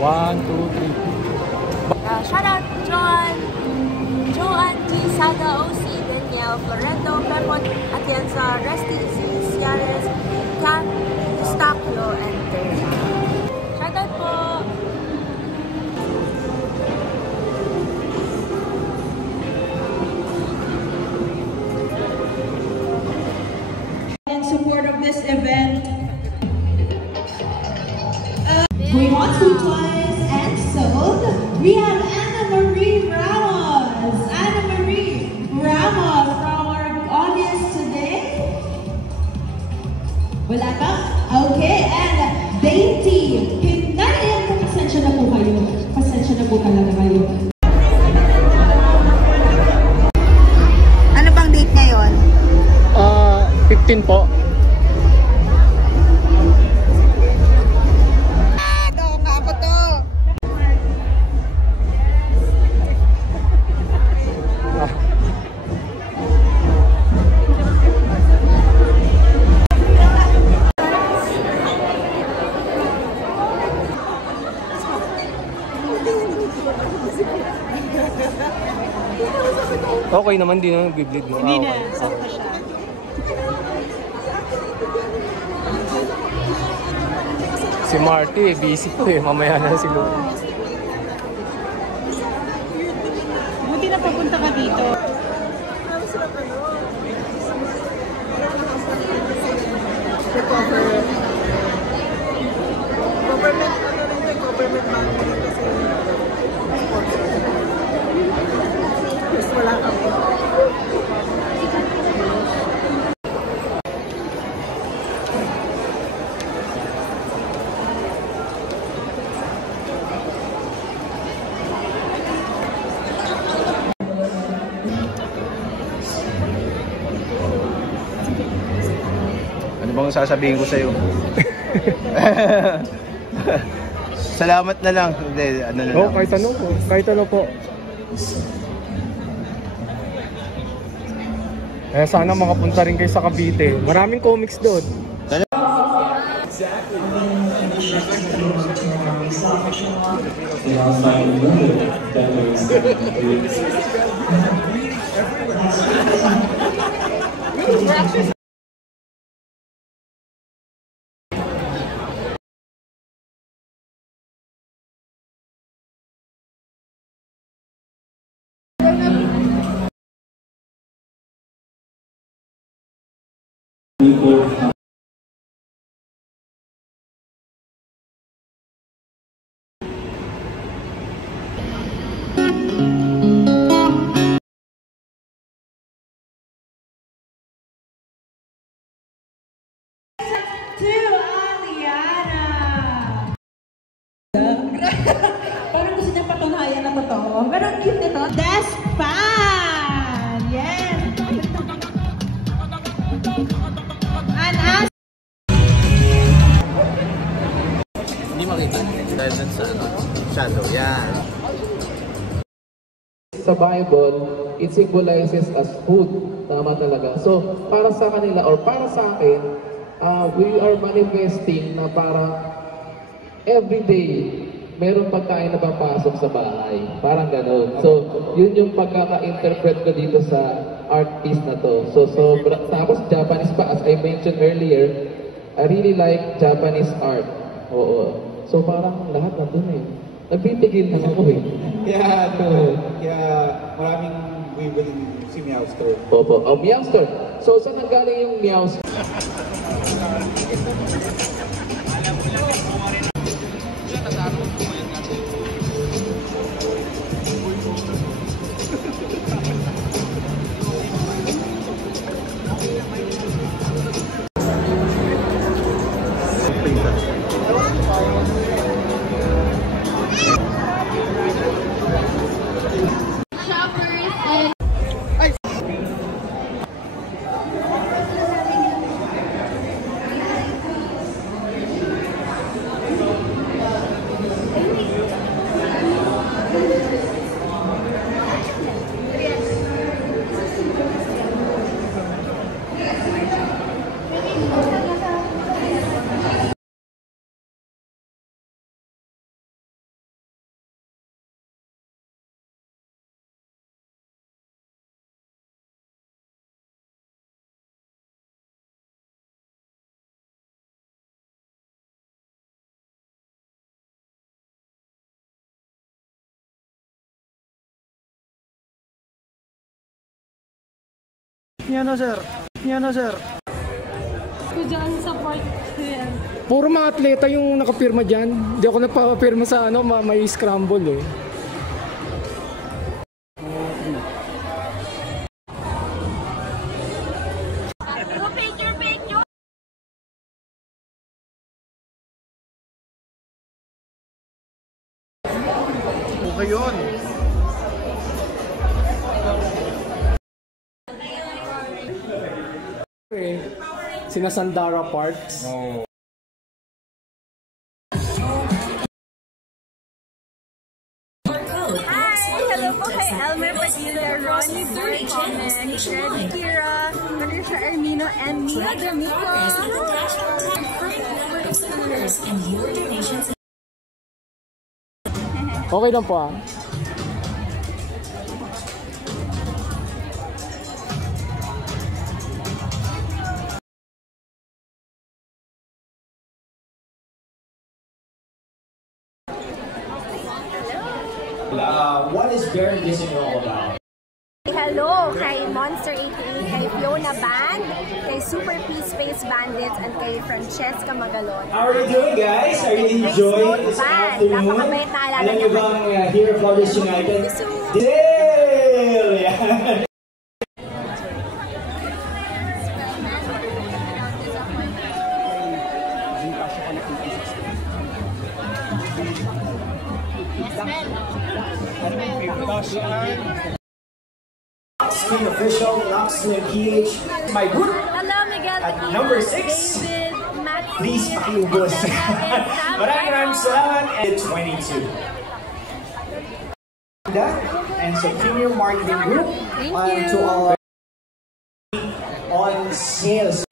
1, 2, 3. Shout out Joan G. Saga, OC, Daniel, Florendo, Pepon, Atienza, Resty, Ciares, Kat, Eustachio, and Teresa. Shout out po! In support of this event, going on to Twice and Sold, we have Anna Marie Ramos. Anna Marie Ramos from our audience today. Wala ka? Okay, and Dainty. Nariyan po, pasensya na po kayo. Pasensya na po talaga kayo. Ano bang date ngayon? 15 po. Okay naman, di na nag-bleed mo. Hindi na, Okay. sakto siya. Si Marty, busy po eh. Mamaya na si Lu. Buti na papunta ka dito. Government ano rin ito, government money rin kasi yes, wala kami. Ano bang sasabihin ko sa'yo? Salamat na lang. Hindi, ano na lang. Kahit ano po. Kahit ano po. Eh, sana makapunta rin kayo sa Cavite. Maraming comics doon. To Aliana! Parang gusto niya patunayan na totoo. Pero ang cute nito. Despan! Yes! And as Hindi makita. Dahil dun sa shadow. Yan. Sa Bible, it symbolizes as food. Tama talaga. So, para sa kanila or para sa akin, we are manifesting na para everyday meron pagkain na papasok sa bahay. Parang gano'n. So, yun yung pagkaka-interpret ko dito sa art piece na to. So, tapos Japanese pa, as I mentioned earlier, I really like Japanese art. Oo. So, parang lahat na dun eh. Nagpipigil na ako eh. Kaya maraming bibili si Meowster. Opo. Oh, Meowster. So, saan nanggaling yung Meowster? Yan sir. Diyan sa part Puro mga atleta yung nakapirma dyan. Hindi ako nagpapirma sa ano, may scramble eh. Okay yun. Sina Sandara Parks. Hello po kay Elmer Padilla, Ronnie Burcomen, Reggie Kira, Patricia Ermino, and Mia D'Amico. Okay lang po ah. What is Bear Missing all about? Hello kay Monster 88, kay Fiona Band, kay Super Peace Space Bandits, and kay Francesca Magalon. How are you doing, guys? Are you enjoying this afternoon? Napakabait na alala Alam niyo bang here at Flores United? Dale! Yeah. Screen official, Knoxville PH. My group Hello, Miguel at Aquino, number 6. David, Max, Please pakiubos. Maraming salamat and 22. And so Premier Marketing Group to all on sales.